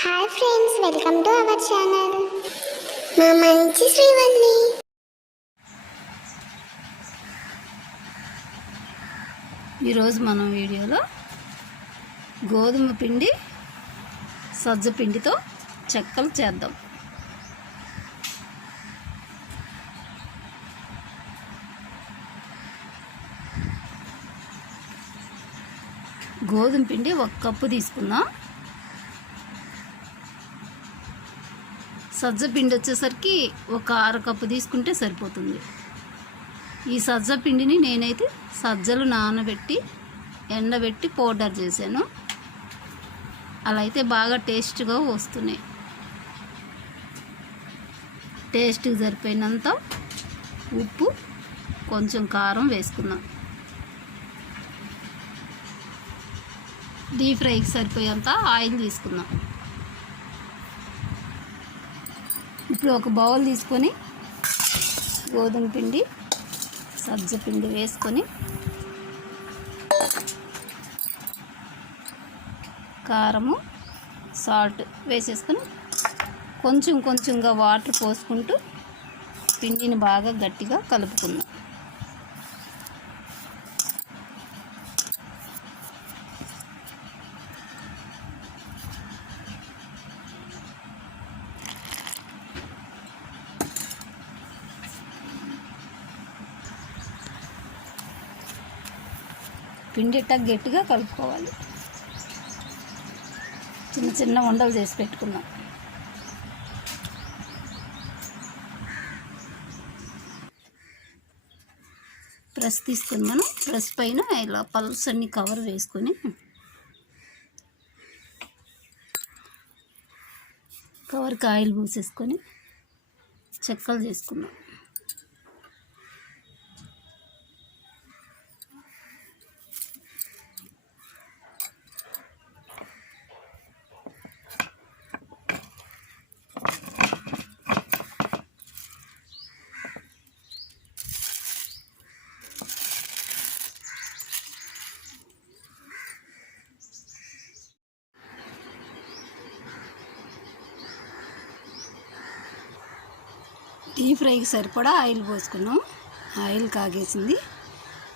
Hi friends, welcome to our channel. మా మంచి శ్రీవల్లి. ఈరోజు మనం వీడియోలో గోధుమ పిండి సజ్జ పిండితో చెక్కలు చేద్దాం. గోధుమ పిండి 1 కప్పు తీసుకుందాం. సజ్జ పిండి వచ్చేసరికి 1/6 కప్పు తీసుకుంటే సరిపోతుంది. ఈ సజ్జ పిండిని నేనైతే సజ్జలు నానబెట్టి ఎండబెట్టి పౌడర్ చేశాను. అలా అయితే బాగా టేస్ట్గా వస్తున్నాయి. టేస్ట్కి సరిపోయినంత ఉప్పు, కొంచెం కారం వేసుకుందాం. డీప్ ఫ్రైకి సరిపోయేంత ఆయిల్ తీసుకుందాం. ఇప్పుడు ఒక బౌల్ తీసుకొని గోధుమ పిండి, సజ్జ పిండి వేసుకొని కారము, సాల్ట్ వేసేసుకొని కొంచెం కొంచెంగా వాటర్ పోసుకుంటూ పిండిని బాగా గట్టిగా కలుపుకుందాం. పిండి గట్టిగా కలుపుకోవాలి. చిన్న చిన్న ఉండలు చేసి పెట్టుకుందాం. ప్రెస్ తీసుకొని మనం ప్రెస్ పైన ఇలా పల్సన్ని కవర్ వేసుకొని కవర్కి ఆయిల్ పూసేసుకొని చెక్కలు చేసుకుందాం. డీప్ ఫ్రైకి సరిపడా ఆయిల్ పోసుకున్నాం. ఆయిల్ కాగేసింది.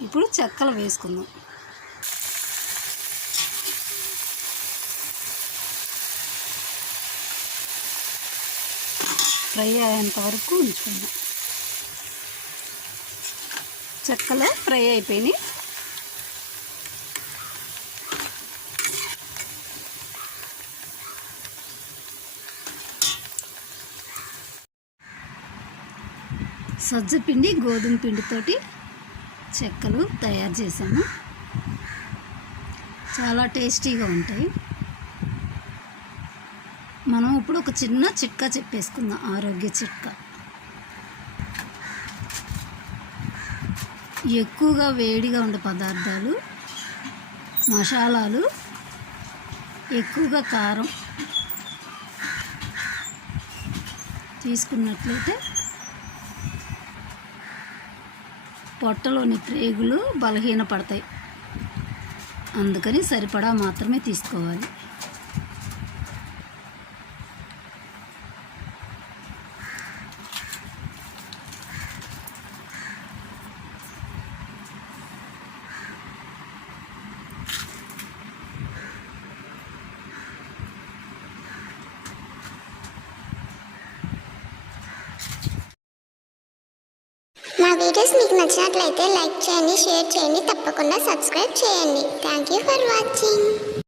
ఇప్పుడు చెక్కలు వేసుకుందాం. ఫ్రై అయ్యేంత వరకు ఉంచుకుందాం. చెక్కలు ఫ్రై అయిపోయినాయి. సజ్జ పిండి, గోధుమ పిండితోటి చెక్కలు తయారు చేశాను. చాలా టేస్టీగా ఉంటాయి. మనం ఇప్పుడు ఒక చిన్న చిట్కా చెప్పేసుకుందాం, ఆరోగ్య చిట్కా. ఎక్కువగా వేడిగా ఉండే పదార్థాలు, మసాలాలు, ఎక్కువగా కారం తీసుకున్నట్లయితే పొట్టలోని ప్రేగులు బలహీనపడతాయి. అందుకని సరిపడా మాత్రమే తీసుకోవాలి. మా వీడియోస్ మీకు నచ్చినట్లయితే లైక్ చేయండి, షేర్ చేయండి, తప్పకుండా సబ్స్క్రైబ్ చేయండి. Thank you for watching.